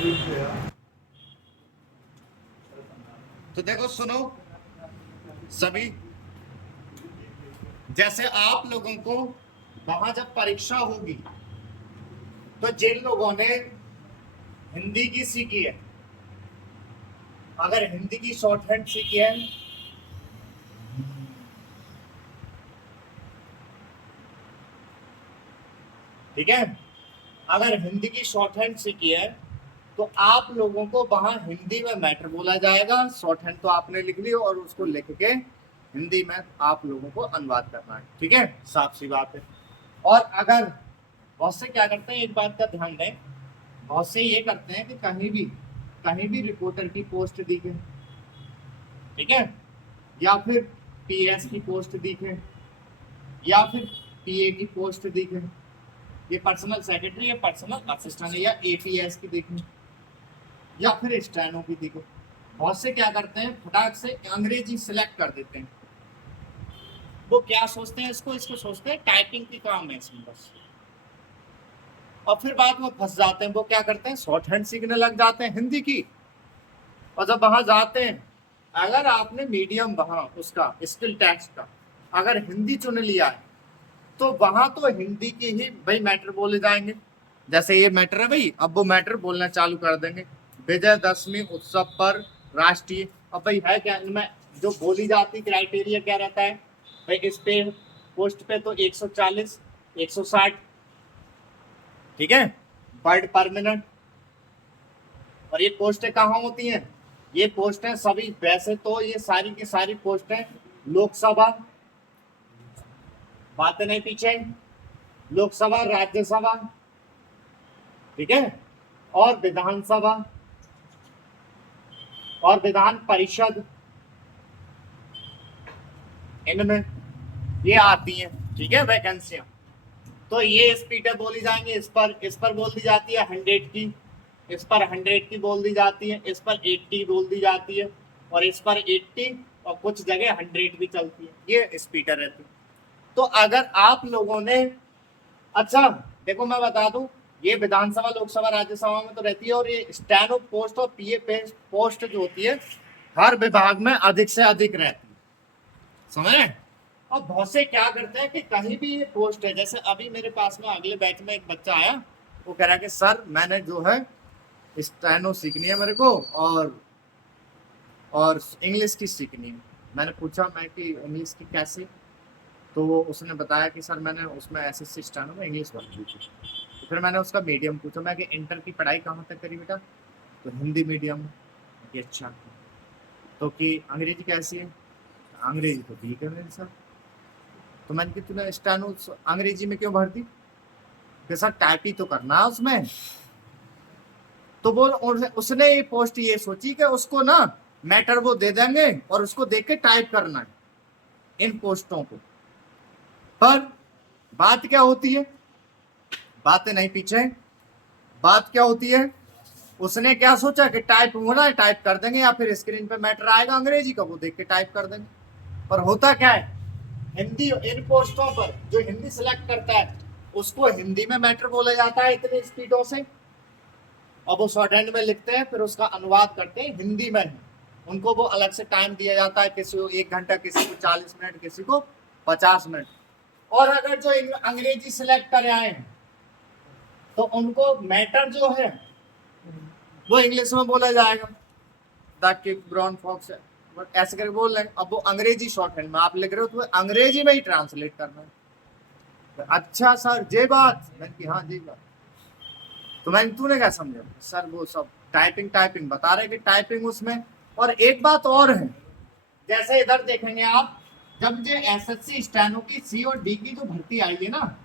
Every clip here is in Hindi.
तो देखो सुनो सभी, जैसे आप लोगों को वहां जब परीक्षा होगी तो जिन लोगों ने हिंदी की सीखी है, अगर हिंदी की शॉर्ट हैंड सीखी है, ठीक है, अगर हिंदी की शॉर्ट हैंड सीखी है तो आप लोगों को वहां हिंदी में मैटर बोला जाएगा। शॉर्ट हैंड तो आपने लिख ली और उसको लिख के हिंदी में आप लोगों को अनुवाद करना है, ठीक है, साफ सी बात है। और अगर बहुत से क्या करते हैं, एक बात का ध्यान दें, बहुत से ये करते हैं कि कहीं भी रिपोर्टर की पोस्ट दिखे, ठीक है, या फिर पीएस की पोस्ट दिखे, या फिर पीए की पोस्ट दिखे, ये पर्सनल सेक्रेटरी या पर्सनल असिस्टेंट या एपीएस की दिखे, या फिर स्टेनो की दिखे। बहुत से क्या करते हैं, फटाक से अंग्रेजी सिलेक्ट कर देते हैं। वो क्या सोचते हैं, इसको सोचते हैं टाइपिंग की काम है इसमें बस, और फिर बाद में फंस जाते हैं। वो क्या करते हैं, शॉर्ट हैंड सीखने लग जाते हैं हिंदी की, और जब वहां जाते हैं, अगर आपने मीडियम वहां उसका स्किल टेक्स्ट का अगर हिंदी चुन लिया है तो वहां तो हिंदी की ही भाई मैटर बोले जाएंगे। जैसे ये मैटर है भाई, अब वो मैटर बोलना चालू कर देंगे। विजयदशमी उत्सव पर राष्ट्रीय, अब भाई है क्या इनमें जो बोली जाती क्राइटेरिया क्या रहता है भाई, इस पे पोस्ट पे तो 140 160, ठीक है, वर्ड पर मिनट। और ये पोस्टें कहाँ होती हैं, ये पोस्टें सभी, वैसे तो ये सारी की सारी पोस्टें लोकसभा, बातें नहीं पीछे, लोकसभा, राज्यसभा, ठीक है, और विधानसभा और विधान परिषद, इनमें ये आती हैं, ठीक है, वैकेंसियां। तो ये स्पीडें बोली जाएंगी, इस पर बोल दी जाती है 100 की, इस पर 100 की बोल दी जाती है, इस पर 80 बोल दी जाती है, और इस पर 80, और कुछ जगह 100 भी चलती है, ये स्पीडर रहती है। तो अगर आप लोगों ने, अच्छा देखो मैं बता दूं, ये विधानसभा लोकसभा राज्यसभा में तो रहती है, और ये स्टेनो पोस्ट और पीए पोस्ट जो होती है हर विभाग में अधिक से अधिक रहती है, समझ रहे हैं। अब बहुत से क्या करते हैं कि कहीं भी ये पोस्ट है, जैसे अभी मेरे पास में अगले बैच में एक बच्चा आया, वो कह रहा है कि सर मैंने जो है स्टेनो सीखनी है मेरे को, और इंग्लिश की सीखनी है। मैंने पूछा मैं कि इंग्लिश की कैसे, तो उसने बताया कि सर मैंने उसमें एसएससी स्टेनो में इंग्लिश भर दी थी। तो फिर मैंने उसका मीडियम पूछा, मैं कि इंटर की पढ़ाई कहाँ तक करी बेटा, तो हिंदी मीडियम। ये अच्छा, तो कि अंग्रेजी कैसी है, अंग्रेजी तो ठीक है मेरे सर। तो मैंने कि तूने स्टेनो अंग्रेजी में क्यों भर दी, कि सर टाइप ही तो करना है उसमें। तो वो उसने ये पोस्ट ये सोची कि उसको ना मैटर वो दे देंगे और उसको देख के टाइप करना है इन पोस्टों को। पर बात क्या होती है, बातें नहीं पीछे, बात क्या होती है, उसने क्या सोचा कि टाइप होना है टाइप कर देंगे, या फिर स्क्रीन पे मैटर आएगा अंग्रेजी का वो देख के टाइप कर देंगे। पर होता क्या है, हिंदी इन पोस्टों पर जो हिंदी सिलेक्ट करता है उसको हिंदी में मैटर बोला जाता है इतनी स्पीडों से, और वो शॉर्ट हैंड में लिखते हैं, फिर उसका अनुवाद करते हैं हिंदी में ही। उनको वो अलग से टाइम दिया जाता है, किसी को 1 घंटा, किसी को 40 मिनट, किसी को 50 मिनट। और अगर जो अंग्रेजी सिलेक्ट कर आए हैं तो उनको मैटर जो है वो इंग्लिश में बोला जाएगा, द किक ब्राउन फॉक्स, ऐसे करके बोल रहे हैं। अब वो अंग्रेजी शॉर्ट हैंड में आप लिख रहे हो तो अंग्रेजी में ही ट्रांसलेट करना है। अच्छा सर जे बात, मैंने कि हाँ जी बात। तो मैंने, तूने क्या समझा सर, वो सब टाइपिंग बता रहे कि टाइपिंग उसमें। और एक बात और है, जैसे इधर देखेंगे आप, जब जो एसएससी स्टेनो की सी और डी की जो भर्ती आई है ना,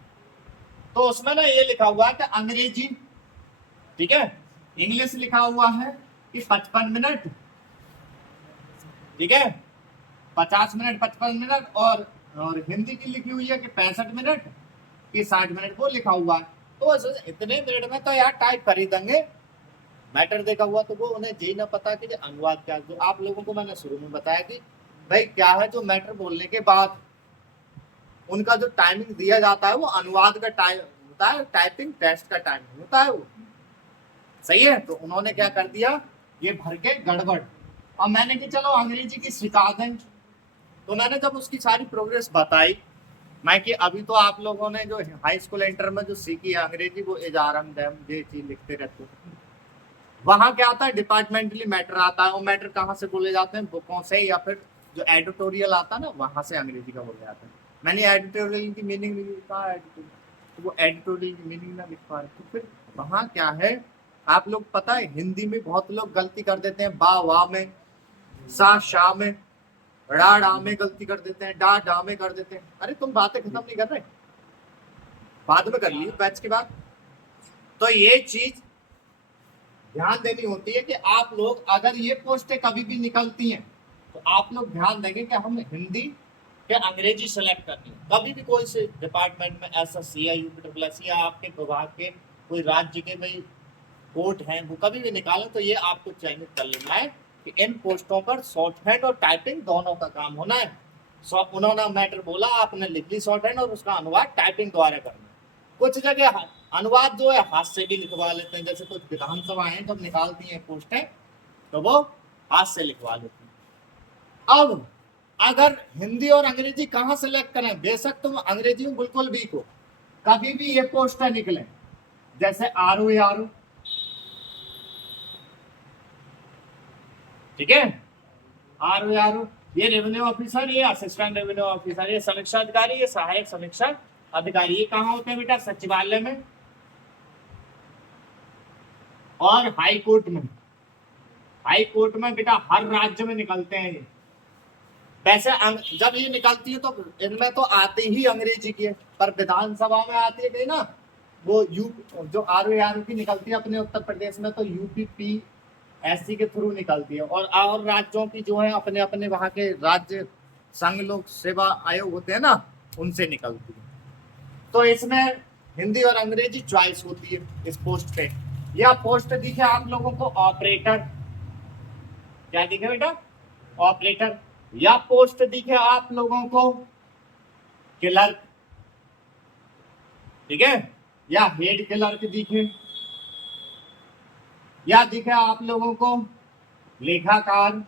तो उसमें ना ये लिखा हुआ है कि अंग्रेजी, ठीक है, इंग्लिश लिखा हुआ है कि 55 मिनट, ठीक है, 50 मिनट 55 मिनट, और हिंदी की लिखी हुई है कि 65 मिनट कि 60 मिनट, वो लिखा हुआ है। तो इतने मिनट में तो यार टाइप कर ही देंगे, मैटर देखा हुआ। तो वो उन्हें यही ना पता कि अनुवाद क्या, जो आप लोगों को मैंने शुरू में बताया कि भाई क्या है, जो मैटर बोलने के बाद उनका जो टाइमिंग दिया जाता है वो अनुवाद का टाइम होता है, टाइपिंग टेस्ट का टाइम होता है वो, सही है। तो उन्होंने क्या कर दिया, ये भर के गड़बड़। अब मैंने कि चलो अंग्रेजी की सिखा दें। तो मैंने जब उसकी सारी प्रोग्रेस बताई, मैं कि अभी तो आप लोगों ने जो हाई स्कूल इंटर में जो सीखी है अंग्रेजी, वो एजारम डैम ये चीज लिखते रहते हो, वहां क्या आता है डिपार्टमेंटली मैटर आता है। वो मैटर कहाँ से बोले जाते हैं, बुकों से, या फिर जो एडिटोरियल आता है ना वहां से अंग्रेजी का बोले जाता है। मैंने एडिटोरियल की मीनिंग नहीं लिखा, एडिटोरियल तो वो एडिटोरियल की मीनिंग ना लिख पा रहे, तो फिर वहां क्या है, आप लोग पता है हिंदी में बहुत लोग गलती कर देते हैं, बा वाह में, सा शा में, ड़ा डा में गलती कर देते हैं, डा डा में कर देते हैं। अरे तुम बातें खत्म नहीं कर रहे, बाद में कर ली बैच के बाद। तो ये चीज ध्यान देनी होती है कि आप लोग अगर ये पोस्टें कभी भी निकलती हैं तो आप लोग ध्यान देंगे कि हम हिंदी या अंग्रेजी सेलेक्ट करनी है। कभी भी कोई से डिपार्टमेंट में एसएससी या यूपीएससी या आपके विभाग के कोई राज्य के भाई कोर्ट हैं, वो कभी भी निकालें तो ये आपको चयनित कर लेना है कि इन पोस्टों पर शॉर्ट हैंड और टाइपिंग दोनों का काम होना है। उन्होंने मैटर बोला, आपने लिख ली शॉर्ट हैंड और उसका अनुवाद टाइपिंग द्वारा करना है। कुछ जगह अनुवाद जो है हाथ से भी लिखवा लेते हैं, जैसे कुछ विधानसभाएं जब निकालती हैं पोस्टें तो वो हाथ से लिखवा लेते हैं। अब अगर हिंदी और अंग्रेजी कहाँ सेलेक्ट करें, बेशक तुम अंग्रेजी में बिल्कुल वीक हो, कभी भी ये पोस्टें निकले, जैसे आरओ आरओ, ठीक है, आरओ आरओ, ये रेवेन्यू ऑफिसर, ये असिस्टेंट रेवेन्यू ऑफिसर, ये समीक्षा अधिकारी, ये सहायक समीक्षा अधिकारी। ये कहाँ होते हैं बेटा, सचिवालय में और हाई कोर्ट में। हाई कोर्ट में बेटा हर राज्य में निकलते हैं ये। वैसे जब ये निकलती है तो इनमें तो आती ही अंग्रेजी की है, पर विधानसभा में आती है कहीं ना, वो जो आरओ की निकलती है अपने उत्तर प्रदेश में तो यूपीपीएससी के थ्रू निकलती है, और राज्यों की जो है अपने अपने वहाँ के राज्य संघ लोक सेवा आयोग होते हैं ना, उनसे निकलती है। तो इसमें हिंदी और अंग्रेजी चॉइस होती है इस पोस्ट पे। यह पोस्ट दिखे आप लोगों को ऑपरेटर, क्या दिखे बेटा, ऑपरेटर। या पोस्ट दिखे आप लोगों को क्लर्क, ठीक है, या हेड क्लर्क दिखे, या दिखे आप लोगों को लेखाकार,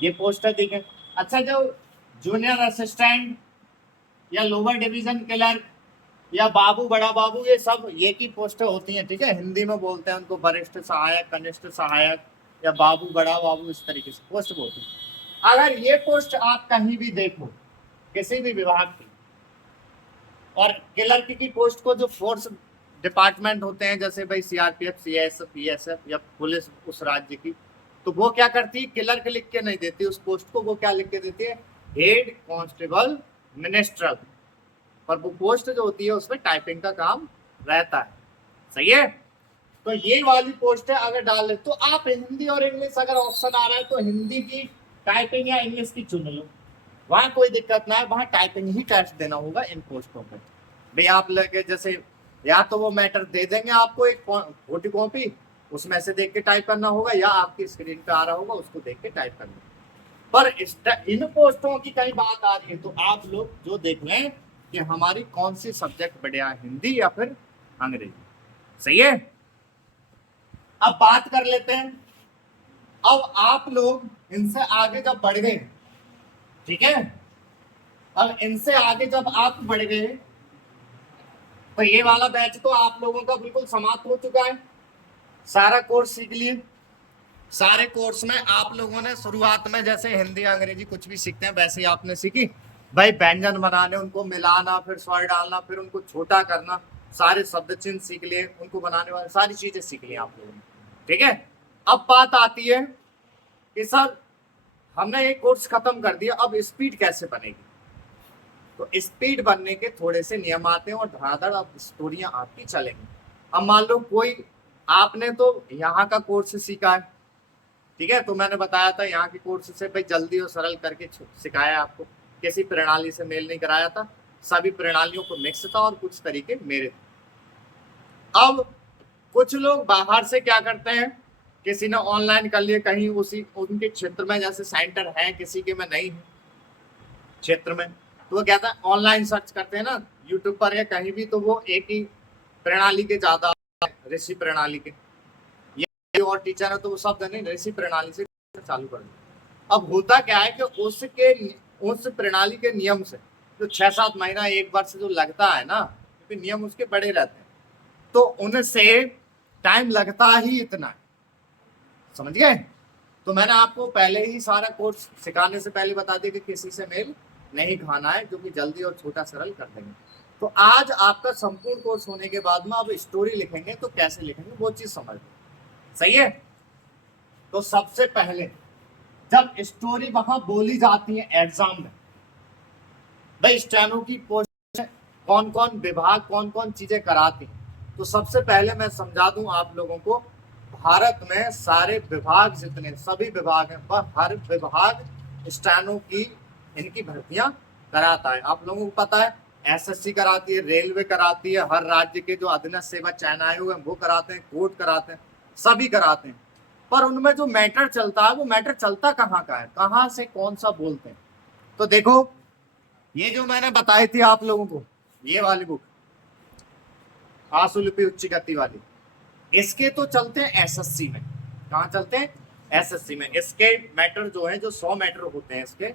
ये पोस्ट दिखे। अच्छा, जो जूनियर असिस्टेंट या लोअर डिवीजन क्लर्क या बाबू बड़ा बाबू, ये सब ये की पोस्टें होती हैं, ठीक है। हिंदी में बोलते हैं उनको वरिष्ठ सहायक, कनिष्ठ सहायक या बाबू बड़ा बाबू, इस तरीके से पोस्ट बोलते हैं। अगर ये पोस्ट आप कहीं भी देखो किसी भी विभाग की, और क्लर्क की पोस्ट को जो फोर्स डिपार्टमेंट होते हैं जैसे भाई सीआरपीएफ, सीएसएफ, बीएसएफ या पुलिस उस राज्य की, तो वो क्या करती है, क्लर्क लिख के नहीं देती उस पोस्ट को, वो क्या लिख के देती है, हेड कांस्टेबल मिनिस्ट्रल। पर वो पोस्ट जो होती है उसमें टाइपिंग का काम रहता है, सही है। तो ये वाली पोस्ट है अगर डाल, तो आप हिंदी और इंग्लिश अगर ऑप्शन आ रहा है तो हिंदी की टाइपिंग या इंग्लिश की चुन लो, वहां कोई दिक्कत ना है, वहां टाइपिंग ही टेस्ट देना होगा इन पोस्टों पे। भाई आप लगे जैसे, या तो वो मैटर दे देंगे आपको एक फोटो कॉपी, उसमें से देख के टाइप करना होगा, या आपकी स्क्रीन पे आ रहा होगा उसको देख के टाइप करना। पर इन पोस्टों की कई बात आ रही है, तो आप लोग जो देख लें कि हमारी कौन सी सब्जेक्ट बढ़िया, हिंदी या फिर अंग्रेजी, सही है। अब बात कर लेते हैं, अब आप लोग इनसे आगे जब बढ़ गए, ठीक है, अब इनसे आगे जब आप बढ़ गए तो ये वाला बैच तो आप लोगों का बिल्कुल समाप्त हो चुका है, सारा कोर्स सीख लिए। सारे कोर्स में आप लोगों ने शुरुआत में जैसे हिंदी अंग्रेजी कुछ भी सीखते हैं वैसे ही आपने सीखी, भाई व्यंजन बनाने, उनको मिलाना, फिर स्वर डालना, फिर उनको छोटा करना, सारे शब्द चिन्ह सीख लिए, उनको बनाने वाले सारी चीजें सीख ली आप लोगों ने, ठीक है। अब बात आती है कि सर हमने एक कोर्स खत्म कर दिया, अब स्पीड कैसे बनेगी। तो स्पीड बनने के थोड़े से नियम आते हैं और धड़ाधड़ अब स्टोरियां आपकी चलेंगी। अब मान लो कोई, आपने तो यहाँ का कोर्स सीखा है, ठीक है, तो मैंने बताया था यहाँ के कोर्स से भाई जल्दी और सरल करके सिखाया आपको, किसी प्रणाली से मेल नहीं कराया था, सभी प्रणालियों को मिक्स था और कुछ तरीके मेरे थे। अब कुछ लोग बाहर से क्या करते हैं, किसी ने ऑनलाइन कर लिए कहीं उसी उनके क्षेत्र में, जैसे सेंटर है किसी के में नहीं है क्षेत्र में, तो वो कहता है ऑनलाइन सर्च करते हैं ना यूट्यूब पर या कहीं भी, तो वो एक ही प्रणाली के ज्यादा ऋषि प्रणाली के, ये और टीचर है तो वो शब्द नहीं, ऋषि प्रणाली से चालू कर दो। अब होता क्या है कि उस प्रणाली के नियम से जो 6-7 महीना 1 वर्ष जो लगता है ना, क्योंकि नियम उसके बड़े रहते हैं, तो उनसे टाइम लगता ही इतना है, समझ गए। तो मैंने आपको पहले ही सारा कोर्स सिखाने से पहले बता दिया कि किसी से मेल नहीं खाना है, जो कि जल्दी और छोटा सरल कर देंगे। तो आज आपका संपूर्ण कोर्स होने के बाद में अब स्टोरी लिखेंगे तो कैसे लिखेंगे वो चीज समझ लो, सही है। तो सबसे पहले जब स्टोरी वहां बोली जाती है एग्जाम में, भाई स्टेनो की पोस्ट कौन कौन विभाग कौन कौन चीजें कराती हैं, तो सबसे पहले मैं समझा दूं आप लोगों को, भारत में सारे विभाग जितने सभी विभाग हैं वह हर विभाग स्टेनो की इनकी भर्तियां कराता है। आप लोगों को पता है एसएससी कराती है, रेलवे कराती है, हर राज्य के जो अधीनस्थ सेवा चयन आयोग है वो कराते हैं, कोर्ट कराते हैं, सभी कराते हैं। पर उनमें जो मैटर चलता है वो मैटर चलता कहाँ का है, कहाँ से कौन सा बोलते हैं। तो देखो ये जो मैंने बताई थी आप लोगों को, ये वाली बुक आशुलिपि उच्च गति वाली, इसके तो चलते हैं एसएससी में। कहाँ चलते हैं? एसएससी में। इसके मैटर जो है, जो 100 मैटर होते हैं इसके,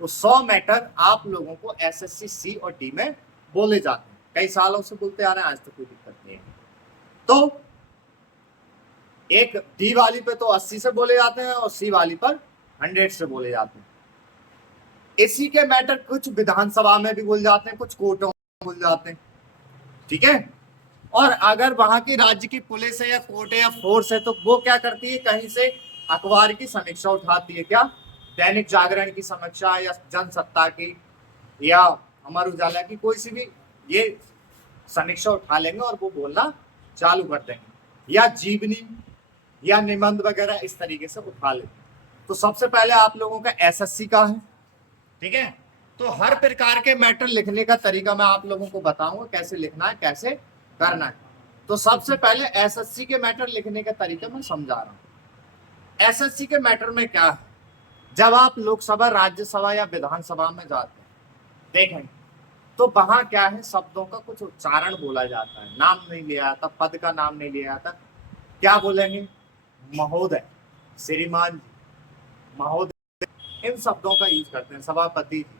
वो 100 मैटर आप लोगों को एसएससी सी और डी में बोले जाते हैं। कई सालों से बोलते आ रहे हैं, आज तक कोई दिक्कत नहीं है। तो एक डी वाली पे तो 80 से बोले जाते हैं और सी वाली पर 100 से बोले जाते हैं। इसी के मैटर कुछ विधानसभा में भी बोल जाते हैं, कुछ कोर्टों में बोल जाते हैं, ठीक है। और अगर वहां की राज्य की पुलिस है या कोर्ट है या फोर्स है तो वो क्या करती है, कहीं से अखबार की समीक्षा उठाती है। क्या? दैनिक जागरण की समीक्षा या जनसत्ता की या अमर उजाला की, कोई सी भी ये समीक्षा उठा लेंगे और वो बोलना चालू कर देंगे, या जीवनी या निबंध वगैरह इस तरीके से उठा लेंगे। तो सबसे पहले आप लोगों का एसएससी का है, ठीक है। तो हर प्रकार के मैटर लिखने का तरीका मैं आप लोगों को बताऊंगा, कैसे लिखना है, कैसे करना है। तो सबसे पहले एसएससी के मैटर लिखने का तरीका मैं समझा रहा हूं। एसएससी के मैटर में क्या है, जब आप लोकसभा, राज्यसभा या विधानसभा में जाते हैं, देखें तो वहां क्या है, शब्दों का कुछ उच्चारण बोला जाता है, नाम नहीं लिया जाता, पद का नाम नहीं लिया जाता। क्या बोलेंगे? महोदय, श्रीमान जी, महोदय, इन शब्दों का यूज करते हैं। सभापति जी,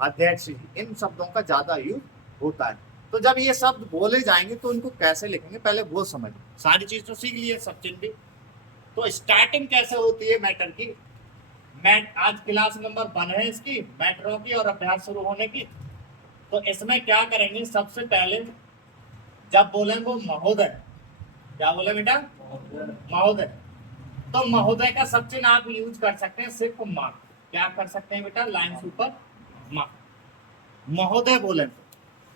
अध्यक्ष जी, इन शब्दों का ज्यादा यूज होता है। तो जब ये शब्द बोले जाएंगे तो इनको कैसे लिखेंगे पहले वो समझ। सारी चीज तो सीख लिए सब चिन्ह भी। तो स्टार्टिंग कैसे होती है मैटर की, आज क्लास नंबर 1 है इसकी, मैटरों की और अभ्यास शुरू होने की। तो इसमें क्या करेंगे, सबसे पहले जब बोलेंगे महोदय, क्या बोले बेटा? महोदय। तो महोदय का सब चिन्ह आप यूज कर सकते हैं, सिर्फ माँ। क्या कर सकते हैं बेटा? लाइन से ऊपर माँ, महोदय बोले।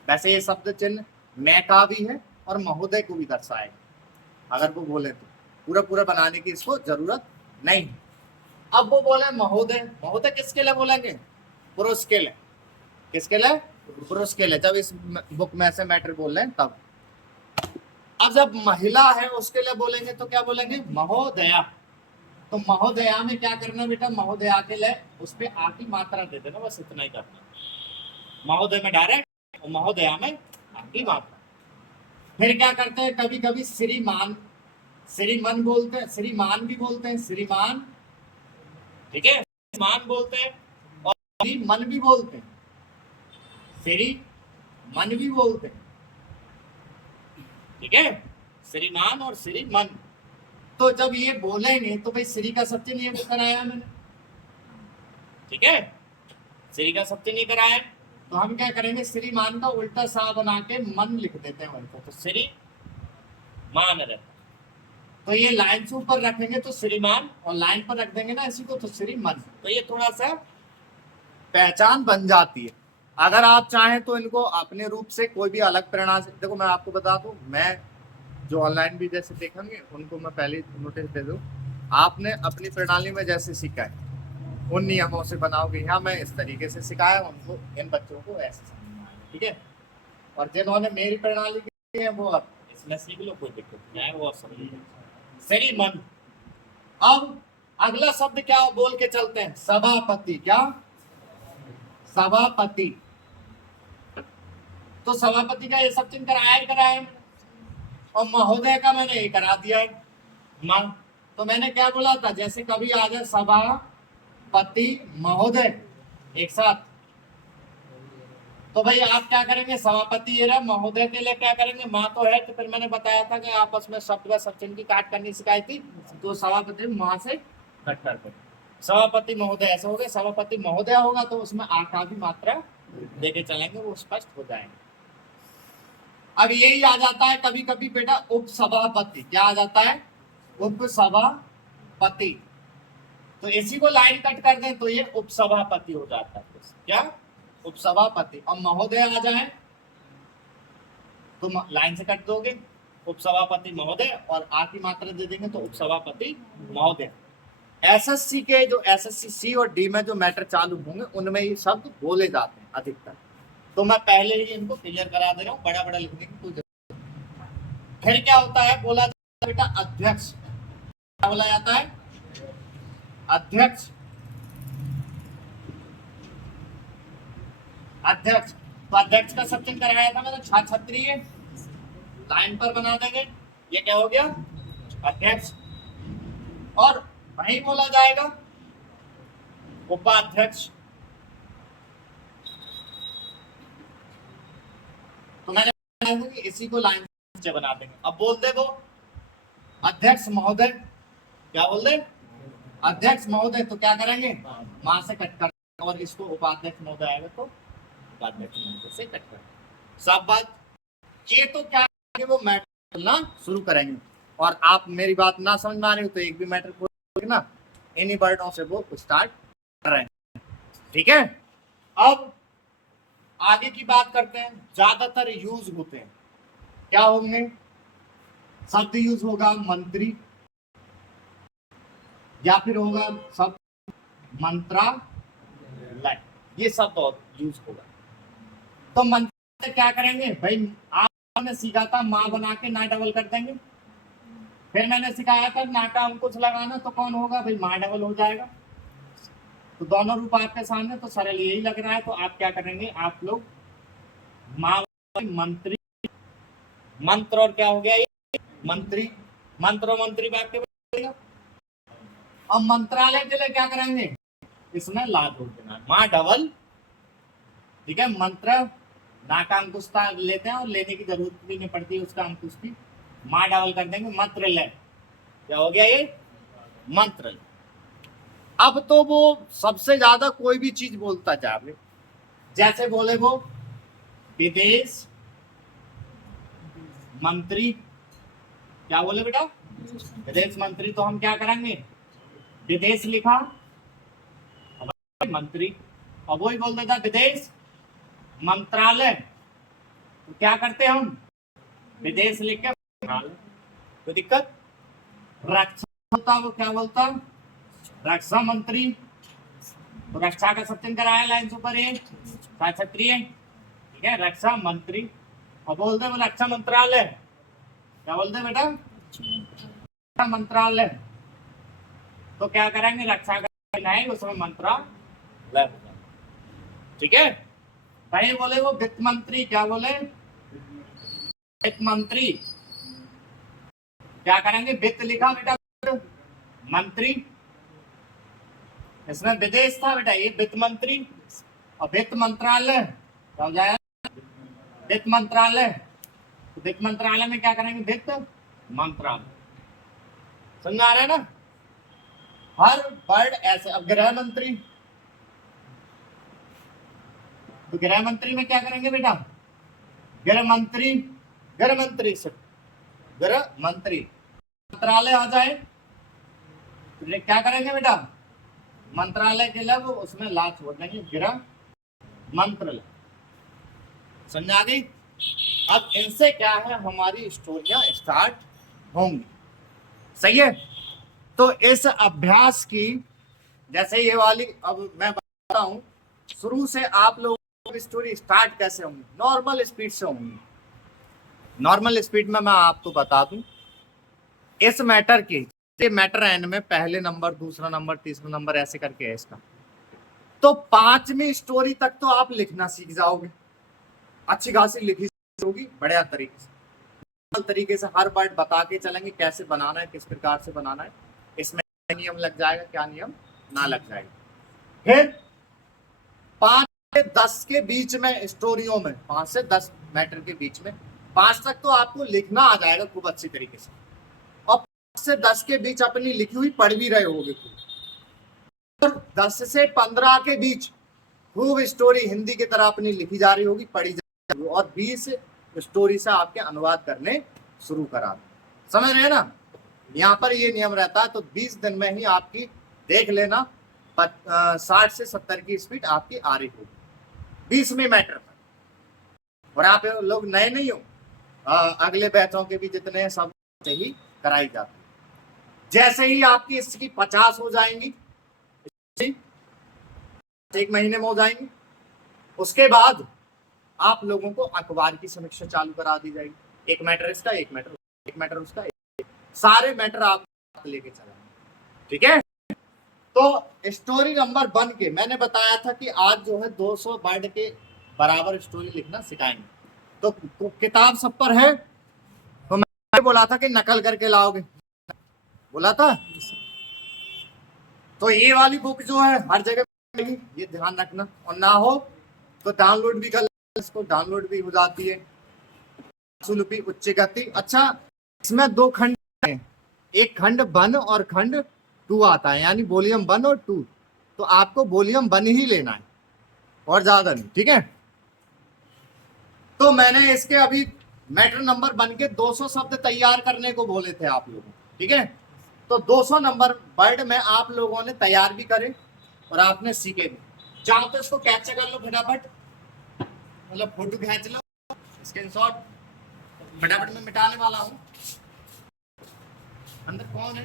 वैसे ये शब्द चिन्ह मैं का भी है और महोदय को भी दर्शाएगा, अगर वो बोले तो पूरा पूरा बनाने की इसको जरूरत नहीं है। अब वो बोले महोदय, महोदय किसके लिए बोलेंगे? पुरुष के लिए। किसके लिए? पुरुष के लिए। जब इस बुक में ऐसे मैटर बोल रहे हैं तब। अब जब महिला है उसके लिए बोलेंगे तो क्या बोलेंगे? महोदया। तो महोदया में क्या करना बेटा? महोदया के लिए उस पे आ की मात्रा दे देना, बस इतना ही करना। महोदय में डायरेक्ट और महोदया में आ की मात्रा। फिर क्या करते हैं, कभी कभी श्रीमान, श्रीमन बोलते हैं, श्रीमान भी बोलते हैं, श्रीमान, ठीक है, श्रीमान बोलते हैं, और श्रीमन भी बोलते हैं, श्रीमन भी बोलते हैं, ठीक है, श्रीमान और श्रीमन। तो जब ये बोलेंगे तो भाई श्री का सब चिन्ह ये कराया मैंने, ठीक है, श्री का सब चिन्ह कराया। तो हम क्या करेंगे, श्रीमान का उल्टा सा बना के मन लिख देते हैं वहीं पर, तो श्री मान रहता। तो ये लाइन से ऊपर रखेंगे तो श्रीमान, और लाइन पर रख देंगे ना इसी को तो श्रीमन। तो ये थोड़ा सा पहचान बन जाती है। अगर आप चाहें तो इनको अपने रूप से कोई भी अलग प्रणाली से, देखो मैं आपको बता दूं, मैं जो ऑनलाइन भी जैसे देखेंगे उनको मैं पहले नोटिस दे दूं, आपने अपनी प्रणाली में जैसे सीखा है उन नियमों से बनाओगे। यहाँ मैं इस तरीके से सिखाया उनको, इन बच्चों को ऐसे समझना है, ठीक है। और जिन्होंने मेरी प्रणाली की है वो अब इसमें सीख लो, कोई दिक्कत नहीं है, वो समझ। श्रीमन। अब अगला शब्द क्या बोल के चलते हैं? सभापति। क्या? सभापति। तो सभापति का ये सब चिन्ह कराया ही कराया, और महोदय का मैंने ये करा दिया है मान। तो मैंने क्या बोला था, जैसे कभी आ जाए सभापति महोदय एक साथ, तो भाई आप क्या करेंगे, सभापति ये रहा, महोदय के लिए क्या करेंगे, माँ तो है, तो फिर मैंने बताया था कि आपस में शब्द व सचिन की काट करनी सिखाई थी, तो सभापति माँ से कट कर दो। सभापति महोदय ऐसे हो गए, सभापति महोदय होगा तो उसमें आ का भी मात्रा देके चलेंगे, वो स्पष्ट हो जाएंगे। अब यही आ जाता है कभी कभी बेटा उप सभापति, क्या आ जाता है, उप सभापति। तो इसी को लाइन कट कर दें तो ये उप सभापति हो जाता है, क्या, उप सभापति। और महोदय आ जाए तो लाइन से कट दोगे, उप सभापति महोदय, और आ की मात्रा दे देंगे तो उप सभापति महोदय। एसएससी के जो एसएससी सी और डी में जो मैटर चालू होंगे उनमें ये शब्द बोले जाते हैं अधिकतर, तो मैं पहले ही इनको क्लियर करा दे रहा हूँ, बड़ा बड़ा लिखने की कोई जरूरत नहीं। फिर क्या होता है, बोला जाता है बेटा अध्यक्ष, क्या बोला जाता है, अध्यक्ष। अध्यक्ष, तो अध्यक्ष का सचिन कराया था मैंने, क्षत्रिय, लाइन पर बना देंगे, ये क्या हो गया, अध्यक्ष। और वही बोला जाएगा उपाध्यक्ष। तो मैंने इसी को लाइन से बना देंगे। अब बोल दे वो अध्यक्ष महोदय, क्या बोल दे, अध्यक्ष महोदय, तो क्या करेंगे, मां से कट कर, और इसको उपाध्यक्ष महोदय आएगा तो उपाध्यक्ष महोदय से कट कर। सब बात ये, तो क्या वो मैटर बोलना शुरू करेंगे, और आप मेरी बात ना समझ में आ रही हो तो एक भी मैटर खोलोगे ना, इन्हीं वर्डों से वो स्टार्ट कर रहे हैं, ठीक है। अब आगे की बात करते हैं, ज्यादातर यूज होते हैं, क्या होंगे, शब्द यूज होगा मंत्री, या फिर होगा शब्द मंत्रालय, ये शब्द यूज होगा। तो मंत्री क्या करेंगे भाई, आपने सीखा था माँ बना के ना डबल कर देंगे, फिर मैंने सिखाया था ना का अंकुश लगाना, तो कौन होगा भाई, माँ डबल हो जाएगा। तो दोनों रूप आपके सामने, तो सरल यही लग रहा है, तो आप क्या करेंगे, आप लोग माँ मंत्री, मंत्र, और क्या हो गया ये मंत्री, मंत्र और मंत्री वाक्य बनेगा। अब मंत्रालय के लिए क्या करेंगे, इसमें ला जोड़ देना, माँ डबल, ठीक है, मंत्र ना का अंकुश लेते हैं, और लेने की जरूरत भी नहीं पड़ती उसका अंकुश की, माँ डबल कर देंगे, मंत्रालय, क्या हो गया ये मंत्रालय। अब तो वो सबसे ज्यादा कोई भी चीज बोलता जाए, जैसे बोले वो विदेश मंत्री, क्या बोले बेटा, विदेश मंत्री, तो हम क्या करेंगे, विदेश लिखा मंत्री, और वही बोल देता विदेश मंत्रालय, तो क्या करते हम, विदेश लिख के तो दिक्कत। रक्षा होता, वो क्या बोलता, रक्षा मंत्री, तो रक्षा का सचिन कराया लाइन सुपर एक क्षत्रिय, ठीक है, रक्षा मंत्री। और बोल दे रक्षा मंत्रालय, क्या बोलते बेटा, रक्षा मंत्रालय, तो क्या करेंगे, रक्षा का उसमें मंत्रालय, ठीक है भाई। बोले वो वित्त मंत्री, क्या बोले, वित्त मंत्री, क्या करेंगे, वित्त लिखा बेटा, मंत्री, इसमें विदेश था बेटा, ये वित्त मंत्री, और वित्त मंत्रालय क्या हो जाएगा, वित्त मंत्रालय, तो वित्त मंत्रालय में क्या करेंगे, वित्त मंत्रालय, समझ आ रहा है ना, हर वर्ड ऐसे। अब गृह मंत्री, तो गृह मंत्री में क्या करेंगे बेटा, गृह मंत्री, गृह मंत्री से गृह मंत्री, मंत्रालय आ जाए तो क्या करेंगे बेटा, मंत्रालय के लिए वो उसमें ला छोड़ देंगे, गृह मंत्रालय, समझा दी। अब इनसे क्या है, हमारी स्टोरियां स्टार्ट होंगी, सही है। तो इस अभ्यास की, जैसे ये वाली, अब मैं बताता हूं शुरू से आप लोगों की स्टोरी स्टार्ट कैसे होंगी, नॉर्मल स्पीड से होंगी। नॉर्मल स्पीड में मैं आपको बता दूं, इस मैटर की, मैटर एन में पहले नंबर, दूसरा नंबर, तीसरा नंबर, ऐसे करके है इसका, तो 5वीं स्टोरी तक तो आप लिखना सीख जाओगे, अच्छी खासी लिखी होगी बढ़िया तरीके से। तरीके से हर वर्ड बता के चलेंगे कैसे बनाना है, किस प्रकार से बनाना है। इसमें नियम लग जाएगा, क्या नियम ना लग जाएगा। फिर 5 से 10 के बीच में स्टोरियों में, 5 से 10 मैटर के बीच में, 5 तक तो आपको लिखना आ जाएगा खूब अच्छी तरीके से, और 5 से 10 के बीच अपनी लिखी हुई पढ़ भी रहे होगे खूब। 10 से 15 के बीच खूब स्टोरी हिंदी की तरह अपनी लिखी जा रही होगी, पढ़ी जा रही होगी, और 20 स्टोरी से आपके अनुवाद करने शुरू करा दें। समझ रहे हैं ना, यहाँ पर ये नियम रहता है। तो 20 दिन में ही आपकी देख लेना 60 से 70 की स्पीड आपकी आ रही होगी 20वें मैटर पर। और आप लोग नए नहीं हो, अगले बैचों के भी जितने हैं सब से ही कराई जाती है। जैसे ही आपकी इसकी 50 हो जाएंगी, 1 महीने में हो जाएंगी, उसके बाद आप लोगों को अखबार की समीक्षा चालू करा दी जाएगी। एक मैटर इसका, एक मैटर उसका, सारे मैटर आप लेके चलेंगे, ठीक है। तो स्टोरी नंबर 1 के मैंने बताया था कि आज जो है 200 वर्ड के बराबर स्टोरी लिखना सिखाएंगे। तो किताब सब पर है, तो मैंने बोला था कि नकल करके लाओगे, बोला था। तो ये वाली बुक जो है हर जगह मिलेगी, ये ध्यान रखना, और ना हो तो डाउनलोड भी कर, इसको डाउनलोड भी हो जाती है। सुलभि उच्च गति। अच्छा, इसमें 2 खंड हैं, एक खंड 1 और खंड 2 आता है, यानी वॉल्यूम 1 और 2। तो आपको वॉल्यूम 1 ही लेना है और ज्यादा नहीं, ठीक है। तो मैंने इसके अभी मैटर नंबर 1 के 200 शब्द तैयार करने को बोले थे आप लोगों, ठीक है। तो 200 नंबर वर्ड में आप लोगों ने तैयार भी करे और आपने सीखे भी। चाहो तो इसको कैप्चर कर लो फटाफट, मतलब फोटो खींच लो, स्क्रीनशॉट फटाफट में मिटाने वाला हूं। अंदर कौन है,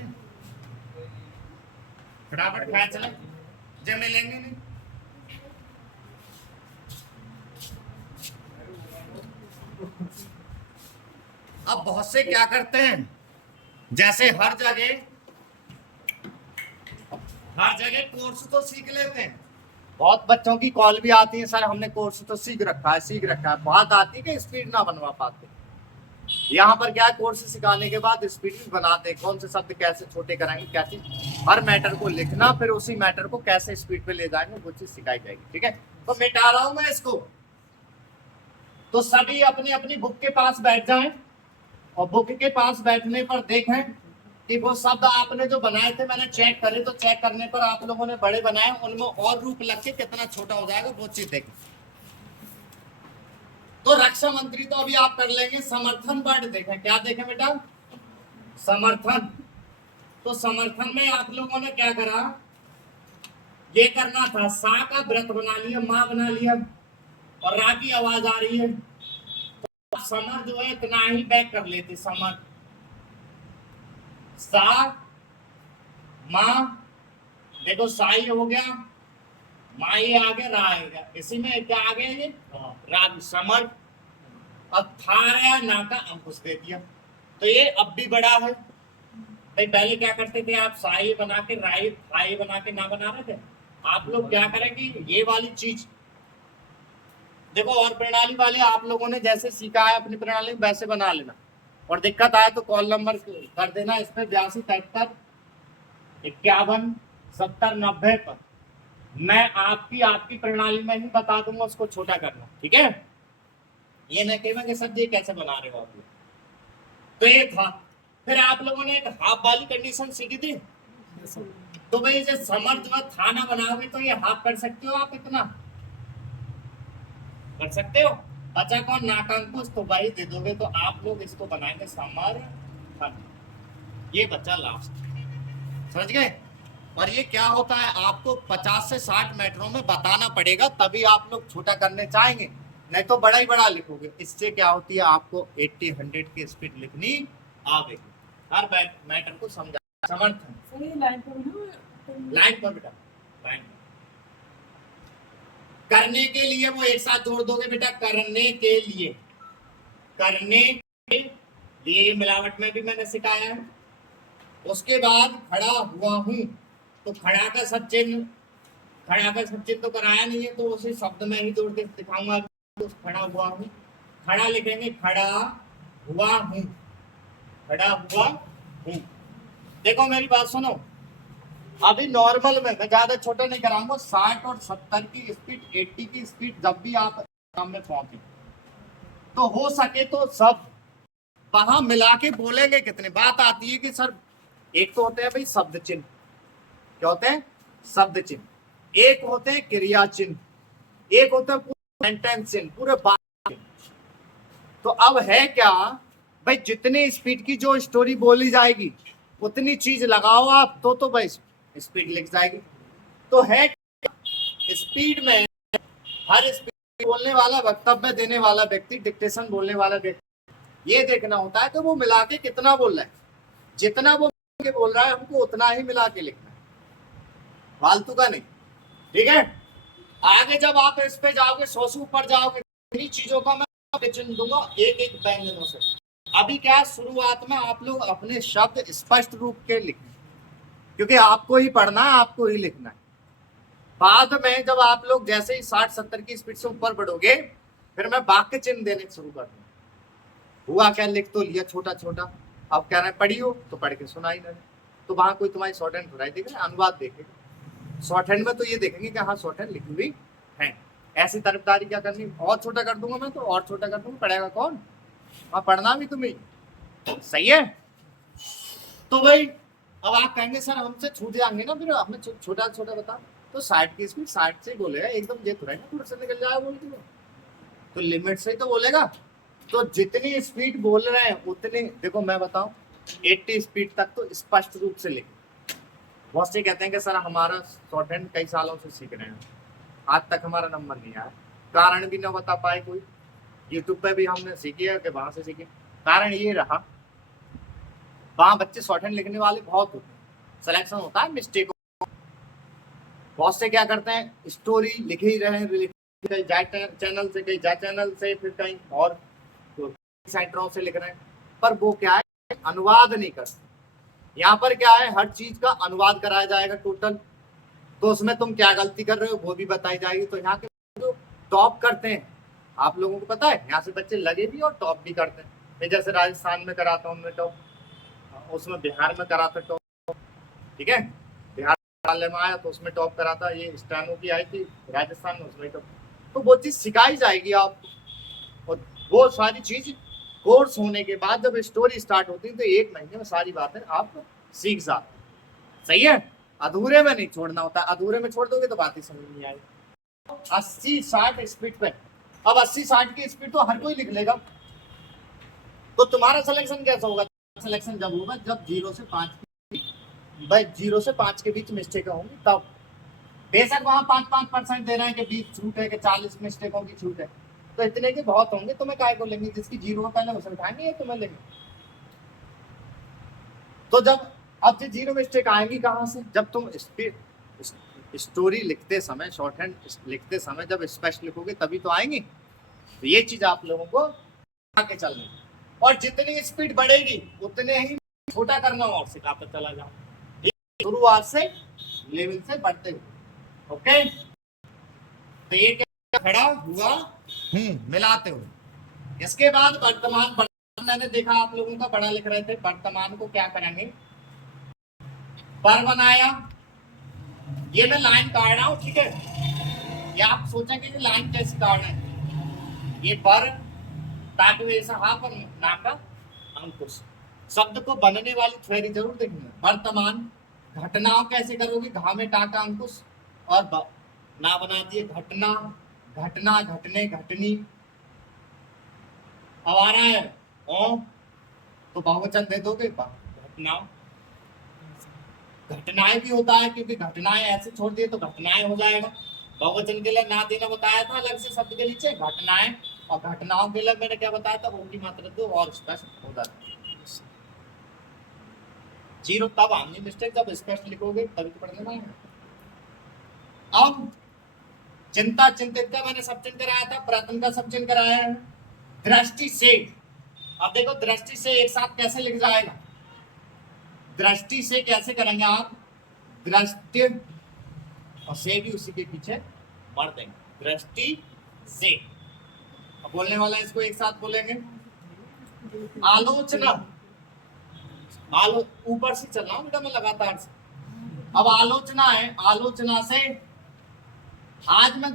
फटाफट खींच ले, जब मिलेंगे नहीं। अब बहुत से क्या करते हैं, जैसे हर जगह कोर्स तो सीख लेते हैं। बहुत बच्चों की कॉल भी आती है, सर हमने कोर्स तो सीख रखा है, बात आती है कि स्पीड ना बनवा पाते। यहाँ पर क्या है, कोर्स सिखाने के बाद स्पीड भी बनाते हैं, कौन से शब्द कैसे छोटे कराएंगे, कैसे हर मैटर को लिखना, फिर उसी मैटर को कैसे स्पीड पे ले जाएंगे, वो चीज सिखाई जाएगी, ठीक है। तो मिटा रहा हूं मैं इसको। तो सभी अपनी अपनी बुक के पास बैठ जाएं, और बुक के पास बैठने पर देखें कि वो शब्द आपने जो बनाए थे, मैंने चेक करे, तो चेक करने पर आप लोगों ने बड़े बनाए, उनमें और रूप लग के कितना छोटा हो जाएगा वो चीज देखें। तो रक्षा मंत्री तो अभी आप कर लेंगे। समर्थन वर्ड देखें, क्या देखें बेटा, समर्थन। तो समर्थन में आप लोगों ने क्या करा, ये करना था, सा का व्रत बना लिया, मां बना लिया, और रा की आवाज आ रही है, तो समर जो है इतना ही बैक कर लेते, समर, सा मां, देखो सा ही हो गया, मां ये आ गया, रा आएगा, इसी में क्या आ गया ये राग, समर। अब थारा ना का अंकुश दे दिया, तो ये अब भी बड़ा है। भाई पहले क्या करते थे आप, साई बना के राई, थाई बना के ना बना रहे थे। आप लोग क्या करेंगे, ये वाली चीज देखो, और प्रणाली वाले आप लोगों ने जैसे सीखा है अपनी प्रणाली में वैसे बना लेना, और दिक्कत आए तो कॉल नंबर कर देना इस पे 82 73 51 70 90 पर। मैं आपकी प्रणाली में ही बता दूंगा उसको छोटा करना, ठीक है। ये न कहेंगे सर ये कैसे बना रहे हो आप लोग। तो ये था, फिर आप लोगों ने एक हाफ वाली कंडीशन सीखी थी। तो भाई जैसे समर जो थाना बनाओगे तो ये हाफ कर सकते हो आप, इतना कर सकते हो। बचा कौन, नाकांकुश, तो भाई दे दोगे तो आप लोग इसको बनाएंगे समर, ये बचा लास्ट, समझ गए। और ये क्या होता है, आपको 50 से 60 मैटरों में बताना पड़ेगा, तभी आप लोग छोटा करने चाहेंगे, नहीं तो बड़ा ही बड़ा लिखोगे। इससे क्या होती है, आपको 80 100 की स्पीड लिखनी आवेगी, हर मैटर को समझा। समर्थन लाइन पर बेटा, लाइन करने के लिए, वो एक साथ जोड़ दोगे बेटा, करने के लिए, करने के लिए मिलावट में भी मैंने सिखाया है। उसके बाद खड़ा हुआ हूं, तो खड़ा का सब चिन्ह तो कराया नहीं है, तो उसे शब्द में ही जोड़ के दिखाऊंगा। तो खड़ा हुआ हूं, खड़ा लिखेंगे, खड़ा हुआ हूं, खड़ा हुआ हूं। देखो मेरी बात सुनो, अभी नॉर्मल में मैं ज्यादा छोटा नहीं कराऊंगा, 60 और 70 की स्पीड, 80 की स्पीड जब भी आप काम में पहुंचे तो हो सके तो सब वहां मिला के बोलेंगे। कितनी बात आती है कि सर एक तो होते हैं भाई शब्द चिन्ह, क्या होते हैं शब्द चिन्ह, एक होते हैं क्रिया चिन्ह, एक होता है पूरे सेंटेंस चिन्ह, पूरे बात चिन्ह। तो अब है क्या भाई, जितनी स्पीड की जो स्टोरी बोली जाएगी उतनी चीज लगाओ आप तो भाई स्पीड लिख जाएगी। तो है स्पीड में हर स्पीड बोलने वाला, वक्तव्य देने वाला व्यक्ति, डिक्टेशन बोलने वाला व्यक्ति, ये देखना होता है कि वो मिला के कितना बोल रहा है। जितना वो बोल रहा है हमको उतना ही मिला के लिखना है, फालतू का नहीं। ठीक है, आगे जब आप इस पे जाओगे 100 से ऊपर जाओगे, इन्हीं चीजों का मैं चिन्ह दूंगा एक एक व्यंजनों से। अभी क्या शुरुआत में आप लोग अपने शब्द स्पष्ट रूप के लिखें, क्योंकि आपको ही पढ़ना है, आपको ही लिखना है। बाद में जब आप लोग जैसे ही 60-70 की स्पीड से ऊपर बढ़ोगे, फिर मैं वाक्य चिन्ह देने शुरू कर दूंगा। हुआ क्या, लिख तो लिया छोटा छोटा, अब कह रहे हैं पढ़ियो तो पढ़ के सुनाई नहीं, तो वहां कोई तुम्हारी शॉर्ट हैंड थोड़ा देख रहे, अनुवाद देखेगा। शॉर्ट हैंड में तो ये देखेंगे कि हाँ शॉर्ट हैंड लिखी हुई है। ऐसी तरफदारी क्या करनी, और छोटा कर दूंगा मैं, तो और छोटा कर दूंगा, पढ़ेगा कौन, वहां पढ़ना भी तुम्हें। सही है। तो भाई अब आप कहेंगे सर हमसे छूट जाएंगे ना, फिर हमें छोटा छोटा बता। तो 60 की स्पीड 60 से बोलेगा, एकदम ये थोड़ा ना थोड़ा से निकल जाएगा बोल के, तो लिमिट से ही तो बोलेगा। तो जितनी स्पीड बोल रहे हैं उतनी, देखो मैं बताऊं 80 स्पीड तक तो स्पष्ट रूप से लिखे। बहुत से कहते हैं कि सर हमारा शॉर्ट हैंड कई सालों से सीख रहे हैं, आज तक हमारा नंबर नहीं आया। कारण भी ना बता पाए कोई, यूट्यूब पे भी हमने सीखी है कि वहां से सीखे। कारण ये रहा, वहां बच्चे शॉर्ट हैंड लिखने वाले बहुत होते हैं, सिलेक्शन होता है मिस्टेक। बहुत से क्या करते हैं, स्टोरी लिख ही रहे हैं, कहीं चैनल से, कहीं चैनल से, फिर कहीं और सेंटरों से लिख रहे हैं, पर वो क्या है अनुवाद नहीं करते। यहाँ पर क्या है, हर चीज का अनुवाद कराया जाएगा टोटल, तो उसमें तुम क्या गलती कर रहे हो वो भी बताई जाएगी। तो यहाँ के जो टॉप करते हैं, आप लोगों को पता है यहाँ से बच्चे लगे भी और टॉप भी करते हैं। मैं जैसे राजस्थान में कराता हूँ मैं टॉप, उसमें बिहार में करा था टॉप, ठीक है, बिहार में आया तो उसमें टॉप करा था, ये स्टेनो की आई थी राजस्थान में, उसमें टॉप। तो वो चीज सिखाई जाएगी आपको, और वो सारी चीज कोर्स होने के बाद जब स्टोरी स्टार्ट होती है तो 1 महीने में सारी बातें आप सीख जाते। सही है, अधूरे में नहीं छोड़ना होता, अधूरे में छोड़ दोगे तो बात ही समझ नहीं आएगी। 80-60 स्पीड पे, अब 80-60 की स्पीड तो हर कोई लिख लेगा, तो तुम्हारा सिलेक्शन कैसा होगा, सिलेक्शन जब होगा जब 0 से 5 के बीच मिस्टेक होंगी तब। बेशक वहां 5% दे रहे हैं कि 20 छूट है, कि 40 मिस्टेकों की छूट है, तो इतने के बहुत होंगे, तुम्हें काय को लेंगे, जिसकी 0 पहले उसे उठाएंगे या तुम्हें लेंगे। तो जब अब 0 मिस्टेक आएंगी कहां से, जब तुम स्टोरी लिखते समय, शॉर्ट हैंड लिखते समय जब स्पष्ट लिखोगे तभी तो आएंगी। तो ये चीज आप लोगों को आगे चलनी, और जितनी स्पीड बढ़ेगी उतने ही छोटा करना और सिखाता चला जाओ, शुरुआत से लेवल से बढ़ते हुए। ओके, तो ये क्या, खड़ा हुआ मिलाते हुए। इसके बाद वर्तमान, मैंने देखा आप लोगों का बड़ा लिख रहे थे, वर्तमान को क्या करेंगे, पर बनाया, ये मैं लाइन काट रहा हूं, ठीक है, ये आप सोचेंगे कि लाइन कैसे काटना है, ये पर ताकि वैसा हाँ पर ना का अंकुश, शब्द को बनने वाली थ्योरी जरूर देखना। वर्तमान घटनाओं कैसे करोगे, घा में टाका अंकुश, और ना बना दिए घटना, घटना, घटने, घटनी। अब आ रहा है ओ, तो बहुवचन दे दोगे घटना, घटनाएं भी होता है, क्योंकि घटनाएं ऐसे छोड़ दिए तो घटनाएं हो जाएगा। बहुवचन के लिए ना देना बताया था अलग से शब्द के नीचे घटनाएं, और घटनाओं के लिए मैंने क्या बताया था, उनकी मात्रा दो और स्पष्ट हो जाता है। 0 तब आनी मिस्टेक जब स्पष्ट लिखोगे तभी तो पढ़ने में। अब चिंता, चिंतित का मैंने सब चिन्ह कराया था, प्रयत्न का सब चिन्ह कराया है, दृष्टि से। अब देखो दृष्टि से एक साथ कैसे लिख जाएगा, दृष्टि से कैसे करेंगे आप, दृष्टि और से भी उसी के पीछे मर देंगे, दृष्टि से। अब बोलने वाला इसको एक साथ बोलेंगे, आलोचना, ऊपर से चल रहा हूँ बेटा मैं लगातार से। अब आलोचना है, आलोचना से आज मैं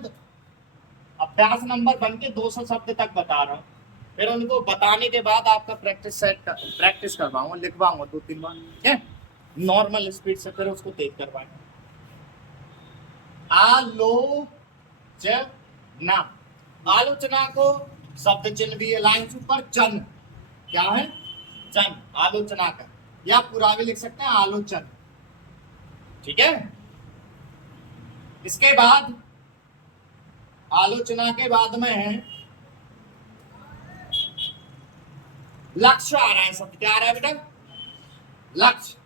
अभ्यास नंबर 1 के 200 शब्द तक बता रहा हूँ, फिर उनको बताने के बाद आपका प्रैक्टिस करवाऊंगा, लिखवाऊंगा 2-3 बार, ठीक है, नॉर्मल स्पीड से, फिर उसको तेज करवाएंगे। आलोचना, आलोचना को शब्द चिन्ह भी है लाइन से ऊपर, जन, क्या है, जन, आलोचना का, या पूरा भी लिख सकते हैं आलोचन, ठीक है। इसके बाद आलोचना के बाद में है लक्ष्य आ रहा है, शब्द क्या आ रहा है बेटा, लक्ष्य।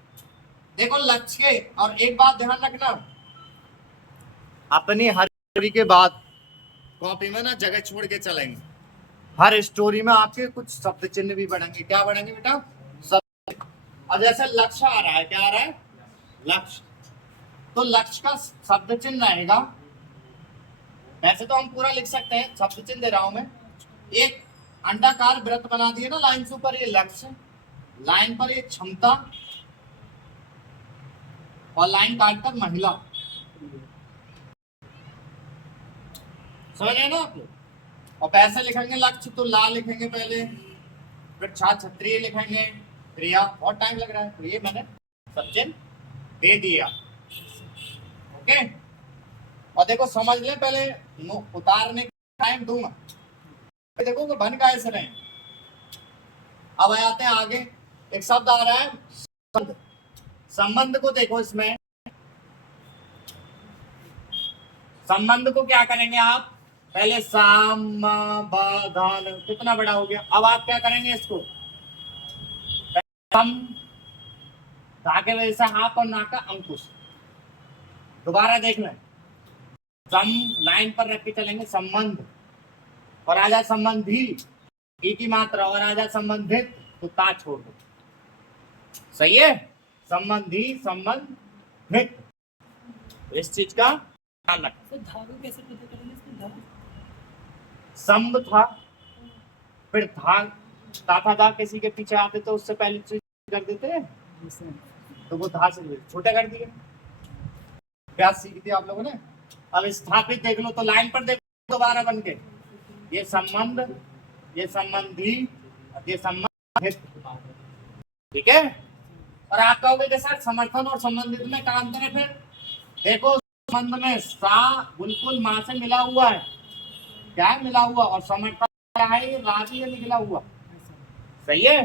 देखो लक्ष्य के, और एक बात ध्यान रखना, अपनी हर स्टोरी के बाद कॉपी में ना जगह छोड़ के चलेंगे, हर स्टोरी में आपके कुछ शब्द चिन्ह भी बढ़ेंगे, क्या बढ़ेंगे बेटा, शब्द। अब जैसे लक्ष्य आ रहा है, क्या आ रहा है, लक्ष्य, तो लक्ष्य का शब्द चिन्ह रहेगा, वैसे तो हम पूरा लिख सकते हैं, शब्द चिन्ह दे रहा हूं मैं, एक अंडाकार वृत्त बना दिए ना लाइन से ऊपर, ये लक्ष्य, लाइन पर ये क्षमता, और लाइन काटकर महिला, समझ रहे ना आप लोग। और पैसे लिखेंगे लक्ष्य तो लाल लिखेंगे पहले, फिर छात्र क्षत्रिय लिखेंगे, क्रिया, बहुत टाइम लग रहा है, तो ये मैंने सब चिन्ह दे दिया, ओके। और देखो समझ ले, पहले उतारने का टाइम दूंगा, देखो वो बन का ऐसे रहे। अब आते हैं आगे, एक शब्द आ रहा है संबंध, संबंध को देखो, इसमें संबंध को क्या करेंगे आप, पहले समाधान, कितना बड़ा हो गया, अब आप क्या करेंगे इसको, सम, धागे वजह से हाथ और नाक का अंकुश, दोबारा देख लें, सम लाइन पर रख के चलेंगे, संबंध, और आजा संबंधी, ई की मात्रा, और आजा संबंधित, तो ता छोड़ दो, सही है, संबंधी, संबंधित, इस चीज का ध्यान रखें। कैसे पता करेंगे, संब था, फिर धाग, ताथा धा किसी के पीछे आते तो उससे पहले चीज कर देते हैं, तो वो धा से छोटा कर दिए, अभ्यास सीख दिया आप लोगों ने। अब स्थापित देख लो, तो लाइन पर देखो दोबारा बन के, ये संबंध, ये संबंधी, ये संबंधित, ठीक है। और आप कहोगे कि सर समर्थन और संबंधित में क्या अंतर है, फिर देखो संबंध में सा बिल्कुल मां से मिला हुआ है, क्या है, मिला हुआ, और समर्थन क्या है, ये राजी है निकला हुआ, सही है,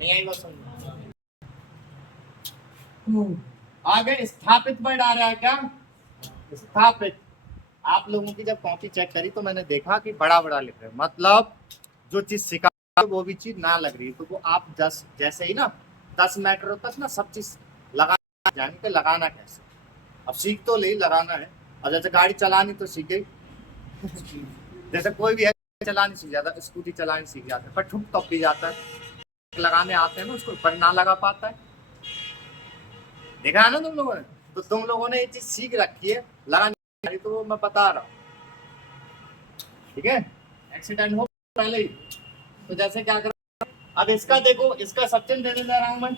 नहीं आई बात समझ। आगे स्थापित वर्ड आ रहा है, क्या, स्थापित। आप लोगों की जब कॉपी चेक करी तो मैंने देखा कि बड़ा बड़ा लिख रहे, मतलब जो चीज सिखा वो भी चीज ना लग रही, तो वो आप जैसे ही ना 10 मीटर तक ना सब चीज लगा जाएंगे कि लगाना कैसे, अब सीख तो ले, लगाना है। और जैसे गाड़ी चलानी तो सीख गई, जैसे कोई भी है चलानी सीख जाता है, स्कूटी चलानी सीख जाता है, पर ठुक तब भी जाता है, लगाने आते हैं ना उसको, पर ना लगा पाता है, देखा है ना तुम लोगों ने। तो तुम लोगों ने ये चीज सीख रखी है, लगानी, तो मैं बता रहा हूँ, ठीक है, एक्सीडेंट हो पहले ही, तो जैसे क्या कर, अब इसका देखो, इसका सचिन देने जा रहा हूं मैं,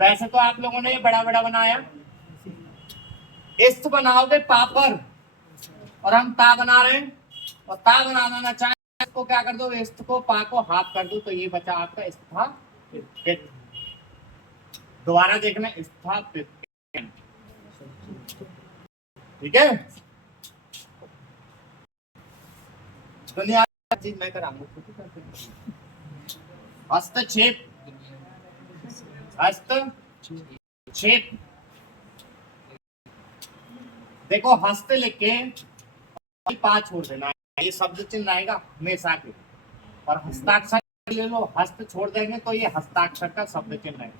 वैसे तो आप लोगों ने ये बड़ा बड़ा बनाया, इस्त बनाओगे पापर, और हम ता बना रहे हैं, और ता बनाना ना चाहे इसको क्या कर दो, इस्त को पा को हाथ कर दो, तो ये बचा आपका स्थापित, दोबारा देखना, स्थापित, ठीक है। दुनिया चीज मैं कराऊंगा, हस्तक्षेप, हस्तक्षेप, देखो हस्त लिख के पा छोड़ देना, ये शब्द चिन्ह आएगा हमेशा के, और हस्ताक्षर ले लो, हस्त छोड़ देंगे तो ये हस्ताक्षर का शब्द चिन्ह है।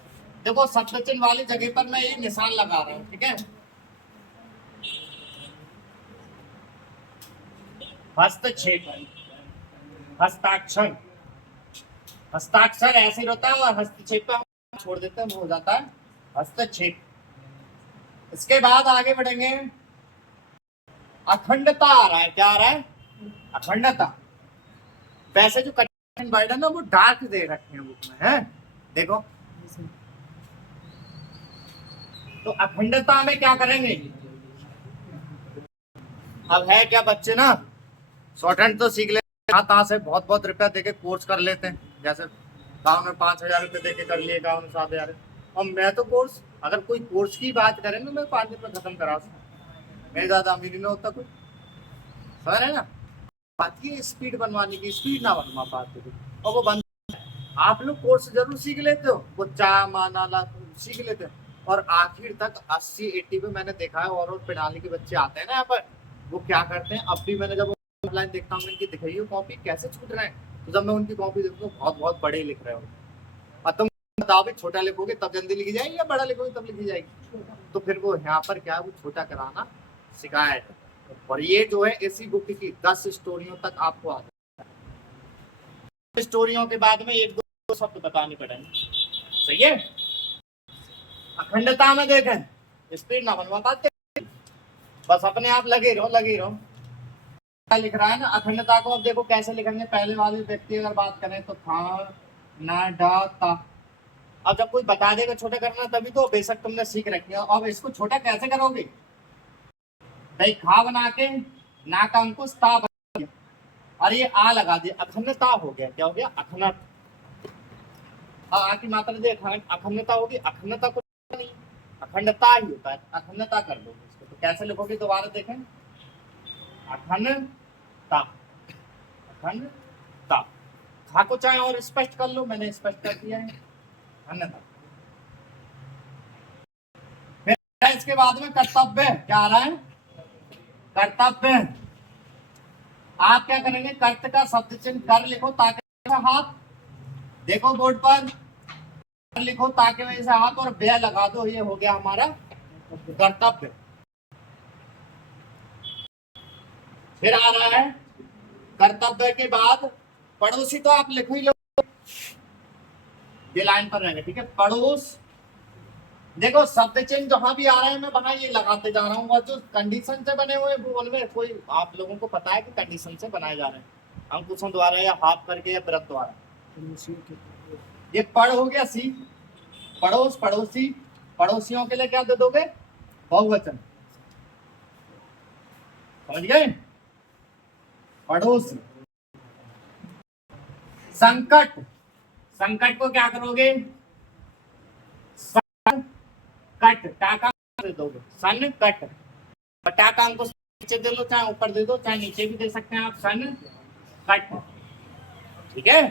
देखो शब्द चिन्ह वाली जगह पर मैं ये निशान लगा रहा हूँ, ठीक है, हस्तक्षेप, हस्ताक्षर, हस्ताक्षर ऐसे होता है, और हस्तक्षेप पे छोड़ देते हैं, वो हो जाता है हस्तक्षेप। इसके बाद आगे बढ़ेंगे, अखंडता आ रहा है, क्या आ रहा है, अखंडता, वैसे जो वर्ड ना वो डार्क दे रखे हैं बुक में, है देखो। तो अखंडता में क्या करेंगे, अब है क्या बच्चे ना शॉर्ट हैंड तो सीख लेते हैं, तहाँ से बहुत बहुत रुपया देके कोर्स कर लेते हैं, जैसे गाँव में 5,000 रुपये देके कर लिए, गाँव में 7,000। और मैं तो कोर्स, अगर कोई कोर्स की बात करें तो मैं 5 दिन में खत्म करा सकता, मेरे ज्यादा अमीरी में होता कोई, समझ रहे ना। बात की स्पीड बनवाने की, स्पीड ना बनवा पाते थे और वो बन, आप लोग कोर्स जरूर सीख लेते हो, वो चा माना सीख लेते हो, और आखिर तक 80-80 पे मैंने देखा है। और प्रणाली के बच्चे आते हैं ना यहाँ पर, वो क्या करते हैं, अब भी मैंने जब ऑनलाइन देखता हूँ इनकी दिखाई कॉपी कैसे छूट रहे हैं, तो जब मैं उनकी कॉपी देखता हूँ बहुत बहुत बड़े लिख रहे हो, और तुम बताओ भी छोटा लिखोगे तब जल्दी लिखी जाएगी या बड़ा लिखोगे तब लिखी जाएगी। तो फिर वो यहाँ पर क्या है, वो छोटा कराना सिखाया है। और ये जो है इसी बुक की 10 स्टोरियों तक आपको आ जाए, स्टोरियों के बाद में 1-2 शब्द बताने पड़ेंगे, सही है। अखंडता में देखें, स्पीड ना बनवा पाते, बस अपने आप लगे रहो लगे रहो। क्या लिख रहा है ना अखंडता को, अब देखो कैसे लिखेंगे। पहले वाले व्यक्ति अगर बात करें तो था ना डा ता, अब जब कोई बता देगा छोटा करना तभी तो बेशक तुमने सीख रखी है। अब इसको छोटा कैसे करोगे, भाई खा बना के ना का अंकुश ता बना दिया, और ये आ लगा दिया, अखंडता हो गया। क्या हो गया, अखंड। आ की मात्रा दे अखंडता होगी, अखंडता को नहीं, अखंडता ही होता है, अखंडता कर दो इसको। तो कैसे लिखोगे दोबारा देखें, अखंडता, अखंडता। खा को चाहे और स्पष्ट कर लो, मैंने स्पष्ट कर दिया है, अखंडता। फिर इसके बाद में कर्तव्य क्या आ रहा है, कर्तव्य। आप क्या करेंगे, कर्त का शब्द चिन्ह कर लिखो ताकि हाथ, देखो बोर्ड पर लिखो ताकि वजह से हाथ, और व्यय लगा दो, ये हो गया हमारा कर्तव्य। फिर आ रहा है कर्तव्य के बाद पड़ोसी, तो आप लिखो ही लो, ये लाइन पर रहेगा, ठीक है। पड़ोस, देखो शब्द चिन्ह जहां भी आ रहे हैं मैं वहां ये लगाते जा रहा हूँ, और जो कंडीशन से बने हुए वो उनमें कोई आप लोगों को पता है कि कंडीशन से बनाए जा रहे हैं, अंकुशों द्वारा या हाथ करके या व्रत द्वारा। ये पढ़ हो गया सी, पड़ोस पड़ोसी, पड़ोसियों के लिए क्या दे दोगे, बहुवचन, समझ गए, पड़ोसी। संकट, संकट को क्या करोगे, कट, टाका दे दोगे, सन कट, टाका हमको नीचे दे लो, चाहे ऊपर दे दो, चाहे नीचे भी दे सकते हैं आप, सन कट, ठीक है।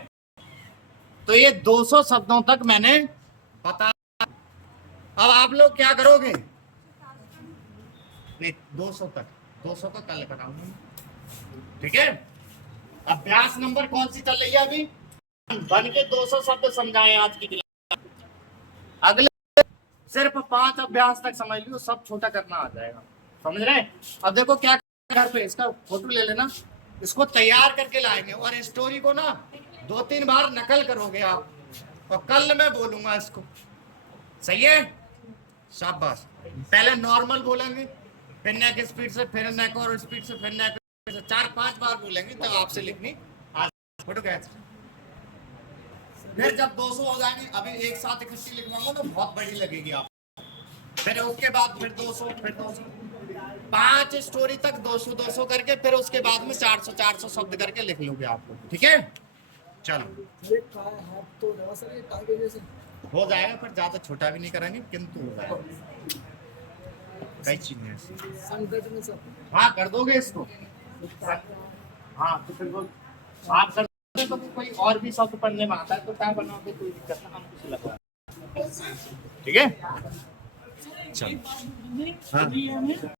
तो ये 200 शब्दों तक मैंने बता, अब आप लोग क्या करोगे, नहीं 200 तक, 200 का कल कराऊंगा, ठीक है। अभ्यास नंबर कौन सी चल रही है अभी, बन के 200 शब्द समझाएं आज की क्लास, अगले सिर्फ 5 अभ्यास तक समझ लियो, सब छोटा करना आ जाएगा, समझ रहे। अब देखो क्या घर पे इसका फोटो ले लेना, इसको तैयार करके लाएंगे, और स्टोरी को ना 2-3 बार नकल करोगे आप, और कल मैं बोलूंगा इसको, सही है, शाबाश। पहले नॉर्मल बोलेंगे, फिर नेक स्पीड से, फिर नेक और स्पीड से, फिर नेक से, 4-5 बार बोलेंगे तब तो आपसे लिखनी आज फोटो कैसे। फिर जब 200 हो जाएंगे, अभी एक साथ इकट्ठी लिखवाऊंगा तो बहुत बड़ी लगेगी आप, फिर उसके बाद फिर 200, फिर 200, 5 स्टोरी तक 200-200 करके, फिर उसके बाद में 400-400 शब्द करके लिख लोगे आप लोग, ठीक है। चलो हो जाएगा, पर ज्यादा छोटा भी नहीं करेंगे, किंतु हो जाएगा, कई चीजें। हाँ कर दोगे इसको, हाँ तो फिर वो आप कर, तो कोई और भी शब्द पढ़ने में आता है तो क्या बनाओगे, कोई दिक्कत ना, हम कुछ लगवा, ठीक है। चलो हाँ।